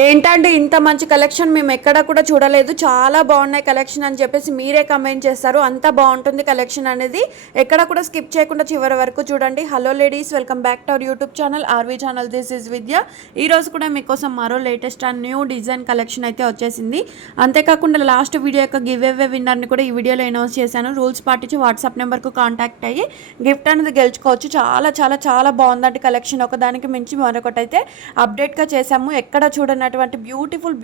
ఏంటంటే ఇంత మంచి కలెక్షన్ మేము ఎక్కడ కూడా చూడలేదు, చాలా బాగున్నాయి కలెక్షన్ అని చెప్పేసి మీరే కమెంట్ చేస్తారు. అంత బాగుంటుంది కలెక్షన్ అనేది. ఎక్కడ కూడా స్కిప్ చేయకుండా చివరి వరకు చూడండి. Hello ladies, welcome back to our YouTube channel R V channel. This is Vidya. ఈరోజు కూడా మీకోసం మరో latest and new design collection అయితే వచ్చేసింది. అంతేకాకుండా లాస్ట్ వీడియో యొక్క గివ్ అవే విన్నర్ని కూడా ఈ వీడియోలో అనౌన్స్ చేశాను. రూల్స్ పాటించి వాట్సాప్ నెంబర్కు కాంటాక్ట్ అయ్యి గిఫ్ట్ అనేది గెలుచుకోవచ్చు. చాలా చాలా చాలా బాగుందండి కలెక్షన్. ఒకదానికి మించి మరొకటి అయితే అప్డేట్గా చేశాము. ఎక్కడ చూడనటువంటి బ్యూటిఫుల్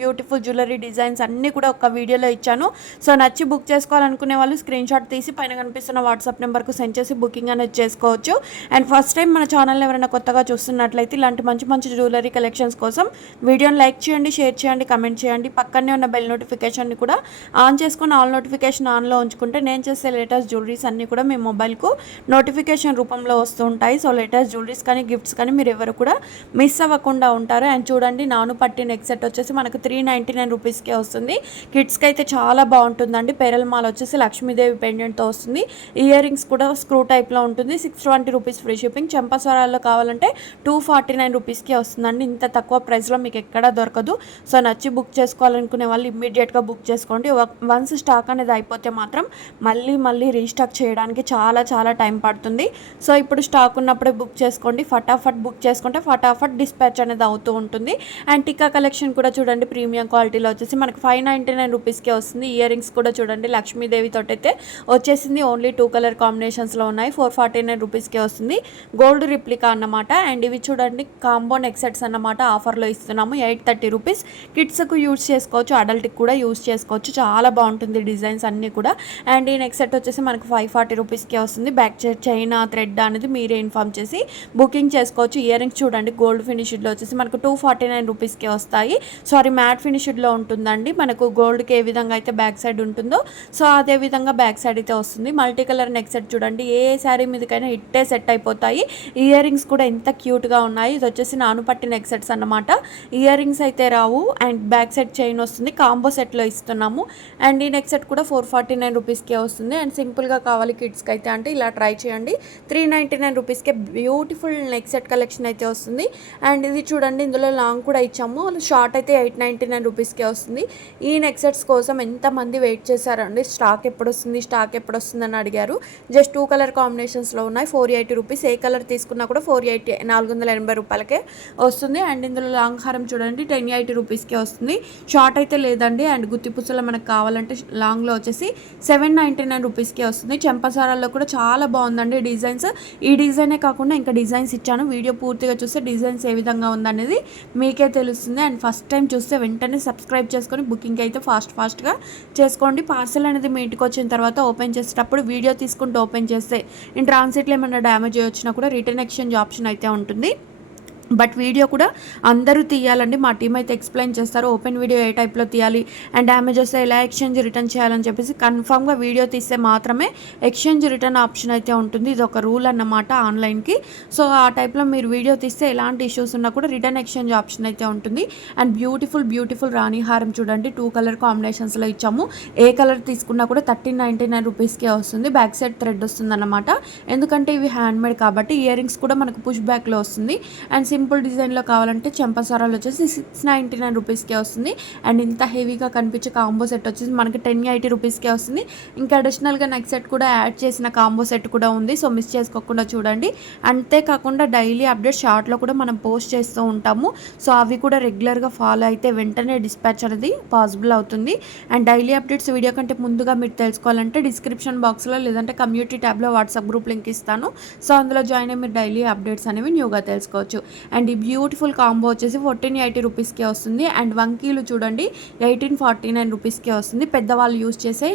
జ్యువెలరీ డిజైన్స్ అన్నీ కూడా ఒక వీడియోలో ఇచ్చాను. సో నచ్చి బుక్ చేసుకోవాలనుకునే వాళ్ళు స్క్రీన్ షాట్ తీసి పైన కనిపిస్తున్న వాట్సాప్ నెంబర్కు సెండ్ చేసి బుకింగ్ అనేది చేసుకోవచ్చు. అండ్ ఫస్ట్ టైం మన ఛానల్ని ఎవరైనా కొత్తగా చూస్తున్నట్లయితే ఇలాంటి మంచి మంచి జ్యువెలరీ కలెక్షన్స్ కోసం వీడియోని లైక్ చేయండి, షేర్ చేయండి, కమెంట్ చేయండి. పక్కనే ఉన్న బెల్ నోటిఫికేషన్ని కూడా ఆన్ చేసుకొని ఆల్ నోటిఫికేషన్ ఆన్లో ఉంచుకుంటే నేను చేసే లేటెస్ట్ జ్యువెలరీస్ అన్నీ కూడా మీ మొబైల్కు నోటిఫికేషన్ రూపంలో వస్తూ ఉంటాయి. సో లేటెస్ట్ జ్యువెలరీస్ కానీ గిఫ్ట్స్ కానీ మీరు ఎవరు కూడా మిస్ అవ్వకుండా ఉంటారు. అండ్ చూడండి, నాను పట్టి నెక్ సెట్ వచ్చేసి మనకు 399 రూపీస్కే వస్తుంది. కిడ్స్కి అయితే చాలా బాగుంటుందండి. పెరల్ మాల వచ్చేసి లక్ష్మీదేవి పెండెంట్తో వస్తుంది. ఇయర్ రింగ్స్ కూడా స్క్రూ టైప్లో ఉంటుంది. 620 రూపీస్ ఫ్రీ షిప్పింగ్. చెంపస్వరాల్లో కావాలంటే 249 రూపీస్కే వస్తుందండి. ఇంత తక్కువ ప్రైస్లో మీకు ఎక్కడా దొరకదు. సో నచ్చి బుక్ చేసుకోవాలనుకునే వాళ్ళు ఇమ్మీడియట్గా బుక్ చేసుకోండి. వన్స్ స్టాక్ అనేది అయిపోతే మాత్రం మళ్ళీ రీస్టాక్ చేయడానికి చాలా చాలా టైం పడుతుంది. సో ఇప్పుడు స్టాక్ ఉన్నప్పుడే బుక్ చేసుకోండి. ఫటాఫట్ బుక్ చేసుకుంటే ఫటాఫట్ డిస్పాచ్ అనేది అవుతూ ఉంటుంది. అండ్ టిక్కా కలెక్షన్ కూడా చూడండి, ప్రీమియం క్వాలిటీలో వచ్చేసి మనకు 599 రూపీస్కే వస్తుంది. ఇయర్ రింగ్స్ కూడా చూడండి, లక్ష్మీదేవి తోటైతే వచ్చేసింది. ఓన్లీ 2 కలర్ కాంబినేషన్స్లో ఉన్నాయి. 449 రూపీస్కే వస్తుంది. గోల్డ్ రిప్లికా అన్నమాట. అండ్ ఇవి చూడండి, కాంబో నెక్ సెట్స్ అన్నమాట. ఆఫర్లో ఇస్తున్నాము. 830 రూపీస్. కిడ్స్కు యూజ్ చేసుకోవచ్చు, అడల్ట్కి కూడా యూజ్ చేసుకోవచ్చు. చాలా బాగుంటుంది డిజైన్స్ అన్నీ కూడా. అండ్ ఈ నెక్ సెట్ వచ్చేసి మనకు 540 రూపీస్కే వస్తుంది. బ్యాక్ చైనా థ్రెడ్ అనేది మీరే ఇన్ఫామ్ చేసి బుకింగ్ చేసుకోవచ్చు. ఇయర్ రింగ్స్ చూడండి, గోల్డ్ ఫినిష్డ్లో వచ్చేసి మనకు 249 రూపీస్కే వస్తాయి. సారీ, మ్యాట్ ఫినిష్డ్లో ఉంటుందండి. మనకు గోల్డ్కి ఏ విధంగా అయితే బ్యాక్ సైడ్ ఉంటుందో సో అదే విధంగా బ్యాక్ సైడ్ అయితే వస్తుంది. మల్టీ కలర్ నెక్ సెట్ చూడండి, ఏ శారీ మీదకైనా ఇట్టే సెట్ అయిపోతాయి. ఇయర్ రింగ్స్ కూడా ఎంత క్యూట్గా ఉన్నాయి. ఇది వచ్చేసి నానుపట్టి నెక్ సెట్స్ అన్నమాట. ఇయర్ రింగ్స్ అయితే రావు. అండ్ బ్యాక్ సైడ్ చైన్ వస్తుంది. కాంబో సెట్లో ఇస్తున్నాము. అండ్ ఈ నెక్ సెట్ కూడా 449 రూపీస్కే వస్తుంది. అండ్ సింపుల్గా కావాలి కిడ్స్కి అయితే అంటే ఇలా ట్రై చేయండి. 399 రూపీస్కే బ్యూటిఫుల్ నెక్ సెట్ కలెక్షన్ అయితే వస్తుంది. అండ్ ఇది చూడండి, ఇందులో లాంగ్ కూడా ఇచ్చాము. షార్ట్ అయితే 899 రూపీస్కే వస్తుంది. ఈ నెక్ సెట్స్ కోసం ఎంతమంది వెయిట్ చేశారండి. స్టాక్ ఎప్పుడు వస్తుంది అని అడిగారు. జస్ట్ 2 కలర్ కాంబినేషన్స్లో ఉన్నాయి. 480 రూపీస్. ఏ కలర్ తీసుకున్నా కూడా 480 రూపాయలకే వస్తుంది. అండ్ ఇందులో లాంగ్ హారం చూడండి, 1080 రూపీస్కే వస్తుంది. షార్ట్ అయితే లేదండి. అండ్ గుత్తి పుసలు మనకు కావాలంటే లాంగ్లో వచ్చేసి 799 రూపీస్కే వస్తుంది. చెంపసారాల్లో కూడా చాలా బాగుందండి డిజైన్స్. ఈ డిజైనే కాకుండా ఇంకా డిజైన్స్ ఇచ్చాను. వీడియో పూర్తిగా చూస్తే డిజైన్స్ ఏ విధంగా ఉందనేది మీకే తెలుస్తుంది. అండ్ ఫస్ట్ టైం చూస్తే వెంటనే సబ్స్క్రైబ్ చేసుకొని బుకింగ్ అయితే ఫాస్ట్గా చేసుకోండి. పార్సల్ అనేది మీ ఇంటికి వచ్చిన తర్వాత ఓపెన్ చేసేటప్పుడు వీడియో తీసుకుంటూ ఓపెన్ చేస్తే ఇన్ ట్రాన్సిట్లో ఏమైనా డ్యామేజ్ వచ్చినా కూడా రిటర్న్ ఎక్స్చేంజ్ ఆప్షన్ అయితే ఉంటుంది. బట్ వీడియో కూడా అందరూ తీయాలండి. మా టీం అయితే ఎక్స్ప్లెయిన్ చేస్తారు ఓపెన్ వీడియో ఏ టైప్లో తీయాలి అండ్ డ్యామేజ్ వస్తే ఎలా ఎక్స్చేంజ్ రిటర్న్ చేయాలని చెప్పేసి. కన్ఫామ్గా వీడియో తీస్తే మాత్రమే ఎక్స్చేంజ్ రిటర్న్ ఆప్షన్ అయితే ఉంటుంది. ఇది ఒక రూల్ అన్నమాట ఆన్లైన్కి. సో ఆ టైప్లో మీరు వీడియో తీస్తే ఎలాంటి ఇష్యూస్ ఉన్నా కూడా రిటర్న్ ఎక్స్చేంజ్ ఆప్షన్ అయితే ఉంటుంది. అండ్ బ్యూటిఫుల్ రాణి హారం చూడండి, 2 కలర్ కాంబినేషన్స్లో ఇచ్చాము. ఏ కలర్ తీసుకున్నా కూడా 1399 రూపీస్కే వస్తుంది. బ్యాక్ సైడ్ థ్రెడ్ వస్తుంది అన్నమాట. ఎందుకంటే ఇవి హ్యాండ్మేడ్ కాబట్టి. ఇయర్ రింగ్స్ కూడా మనకు పుష్ బ్యాక్లో వస్తుంది. అండ్ సింపుల్ డిజైన్లో కావాలంటే చెంపసారాలు వచ్చేసి 699 రూపీస్కే వస్తుంది. అండ్ ఇంత హెవీగా కనిపించే కాంబో సెట్ వచ్చేసి మనకి 1080 రూపీస్కే వస్తుంది. ఇంకా అడిషనల్గా నెక్ సెట్ కూడా యాడ్ చేసిన కాంబో సెట్ కూడా ఉంది. సో మిస్ చేసుకోకుండా చూడండి. అంతేకాకుండా డైలీ అప్డేట్ షార్ట్లో కూడా మనం పోస్ట్ చేస్తూ ఉంటాము. సో అవి కూడా రెగ్యులర్గా ఫాలో అయితే వెంటనే డిస్పాచ్ అనేది పాసిబుల్ అవుతుంది. అండ్ డైలీ అప్డేట్స్ వీడియో కంటే ముందుగా మీరు తెలుసుకోవాలంటే డిస్క్రిప్షన్ బాక్స్లో లేదంటే కమ్యూనిటీ ట్యాబ్లో వాట్సాప్ గ్రూప్ లింక్ ఇస్తాను. సో అందులో జాయిన్ అయ్యి మీరు డైలీ అప్డేట్స్ అనేవి న్యూగా తెలుసుకోవచ్చు. అండ్ ఈ బ్యూటిఫుల్ కాంబో వచ్చేసి 1480 రూపీస్కే వస్తుంది. అండ్ వంకీలు చూడండి, 1849 రూపీస్కే వస్తుంది. పెద్దవాళ్ళు యూజ్ చేసే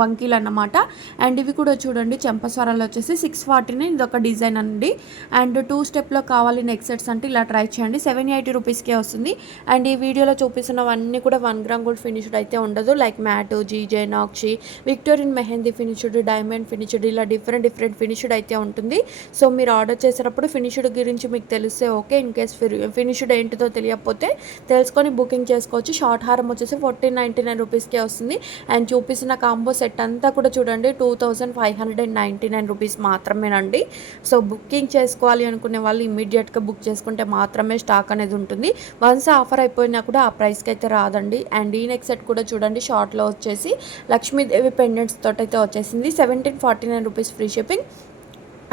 వంకీలు అన్నమాట. అండ్ ఇవి కూడా చూడండి, చెంపస్వరాలు వచ్చేసి 649. ఇది ఒక డిజైన్ అండి. అండ్ 2 స్టెప్లో కావాలి నెక్ సెట్స్ అంటే ఇలా ట్రై చేయండి. 780 రూపీస్కే వస్తుంది. అండ్ ఈ వీడియోలో చూపిస్తున్నవన్నీ కూడా 1 గ్రామ్ గోల్డ్ ఫినిష్డ్ అయితే ఉండదు. Like matte, G J, nakshi, Victorian mehndi finished, diamond finished, ఇలా డిఫరెంట్ ఫినిష్డ్ అయితే ఉంటుంది. సో మీరు ఆర్డర్ చేసేటప్పుడు ఫినిష్డ్ గురించి మీకు తెలిస్తే ఓకే. ఇన్ కేస్ ఫినిష్డ్ ఏంటిదో తెలియకపోతే తెలుసుకొని బుకింగ్ చేసుకోవచ్చు. షార్ట్ హారం వచ్చేసి 1499 రూపీస్కే వస్తుంది. అండ్ చూపిస్తున్న కాంబో సెట్ అంతా కూడా చూడండి 2599 రూపీస్ మాత్రమేనండి. సో బుకింగ్ చేసుకోవాలి అనుకునే వాళ్ళు ఇమ్మీడియట్గా బుక్ చేసుకుంటే మాత్రమే స్టాక్ అనేది ఉంటుంది. వన్స్ ఆఫర్ అయిపోయినా కూడా ఆ ప్రైస్కి అయితే రాదండి. అండ్ ఈ నెక్ సెట్ కూడా చూడండి షార్ట్లో వచ్చేసి లక్ష్మీదేవి పెండెంట్స్ తోటి అయితే వచ్చేసింది. 1749 rupees free shipping.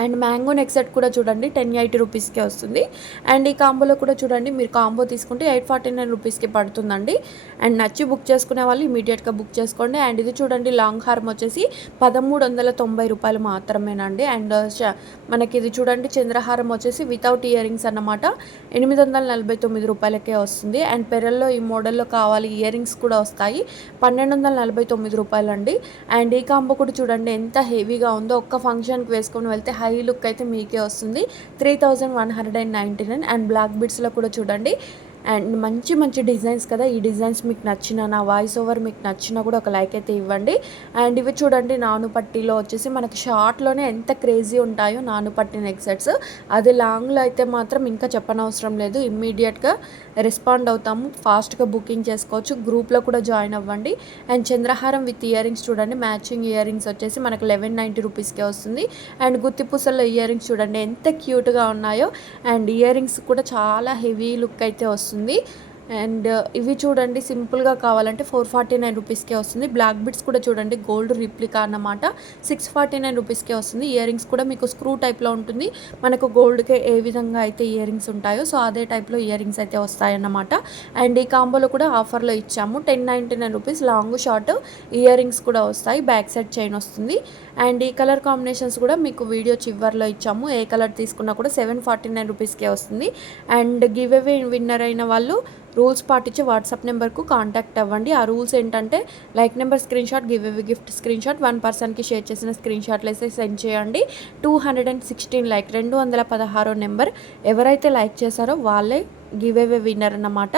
And mango neck set కూడా చూడండి 1080 రూపీస్కే వస్తుంది. అండ్ ఈ కాంబోలో కూడా చూడండి మీరు కాంబో తీసుకుంటే 849 రూపీస్కి పడుతుందండి. అండ్ నచ్చి బుక్ చేసుకునే వాళ్ళు ఇమీడియట్గా బుక్ చేసుకోండి. అండ్ ఇది చూడండి లాంగ్ హార్మ్ వచ్చేసి 1390 రూపాయలు మాత్రమేనండి. అండ్ మనకి ఇది చూడండి చంద్రహారం వచ్చేసి వితౌట్ ఇయర్ రింగ్స్ అన్నమాట 849 రూపాయలకే వస్తుంది. అండ్ పెరల్లో ఈ మోడల్లో కావాలి ఇయర్ రింగ్స్ కూడా వస్తాయి 1249 రూపాయలు అండి. అండ్ ఈ కాంబో కూడా చూడండి ఎంత హెవీగా ఉందో, ఒక్క ఫంక్షన్కి వేసుకొని వెళ్తే హై లుక్ అయితే మీకే వస్తుంది 3199. అండ్ బ్లాక్ బిట్స్లో కూడా చూడండి అండ్ మంచి మంచి డిజైన్స్ కదా. ఈ డిజైన్స్ మీకు నచ్చిన, నా వాయిస్ ఓవర్ మీకు నచ్చినా కూడా ఒక లైక్ అయితే ఇవ్వండి. అండ్ ఇవి చూడండి నాను పట్టీలో వచ్చేసి మనకి షార్ట్లోనే ఎంత క్రేజీ ఉంటాయో నాను పట్టీ నెక్ సెట్స్. అది లాంగ్లో అయితే మాత్రం ఇంకా చెప్పనవసరం లేదు, ఇమ్మీడియట్గా రెస్పాండ్ అవుతాము, ఫాస్ట్గా బుకింగ్ చేసుకోవచ్చు. గ్రూప్లో కూడా జాయిన్ అవ్వండి. అండ్ చంద్రహారం విత్ ఇయర్ రింగ్స్ చూడండి, మ్యాచింగ్ ఇయర్ రింగ్స్ వచ్చేసి మనకు 1190 రూపీస్కే వస్తుంది. అండ్ గుత్తి పూసల్లో ఇయర్ రింగ్స్ చూడండి ఎంత క్యూట్గా ఉన్నాయో. అండ్ ఇయర్ రింగ్స్ కూడా చాలా హెవీ లుక్ అయితే వస్తుంది. అండ్ ఇవి చూడండి సింపుల్గా కావాలంటే 449 రూపీస్కే వస్తుంది. బ్లాక్ బిట్స్ కూడా చూడండి గోల్డ్ రిప్లికా అన్నమాట 649 రూపీస్కే వస్తుంది. ఇయర్ రింగ్స్ కూడా మీకు స్క్రూ టైప్లో ఉంటుంది, మనకు గోల్డ్కే ఏ విధంగా అయితే ఇయర్ రింగ్స్ ఉంటాయో సో అదే టైప్లో ఇయర్ రింగ్స్ అయితే వస్తాయన్నమాట. అండ్ ఈ కాంబోలో కూడా ఆఫర్లో ఇచ్చాము 1099 rupees long short ear rings కూడా వస్తాయి, బ్యాక్ సైడ్ చైన్ వస్తుంది. అండ్ ఈ కలర్ కాంబినేషన్స్ కూడా మీకు వీడియో చివర్లో ఇచ్చాము, ఏ కలర్ తీసుకున్నా కూడా 749 రూపీస్కే వస్తుంది. అండ్ గివ్ అవే విన్నర్ అయిన వాళ్ళు రూల్స్ పాటించి వాట్సాప్ నెంబర్కు కాంటాక్ట్ అవ్వండి. ఆ రూల్స్ ఏంటంటే like number screen shot, give away gift screen shot, 1 పర్సన్కి షేర్ చేసిన స్క్రీన్ షాట్లు వేసి సెండ్ చేయండి. 216 లైక్ 216 నెంబర్ ఎవరైతే లైక్ చేశారో వాళ్ళే గివ్ అవే విన్నర్ అన్నమాట.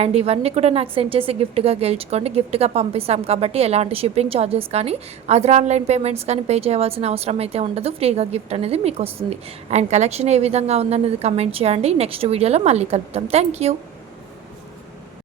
అండ్ ఇవన్నీ కూడా నాకు సెండ్ చేసి గిఫ్ట్గా గెలుచుకోండి. గిఫ్ట్గా పంపిస్తాం కాబట్టి ఎలాంటి షిప్పింగ్ ఛార్జెస్ కానీ అదర్ ఆన్లైన్ పేమెంట్స్ కానీ పే చేయవలసిన అవసరం అయితే ఉండదు, ఫ్రీగా గిఫ్ట్ అనేది మీకు వస్తుంది. అండ్ కలెక్షన్ ఏ విధంగా ఉందనేది కమెంట్ చేయండి. నెక్స్ట్ వీడియోలో మళ్ళీ కలుపుతాం. Thank you.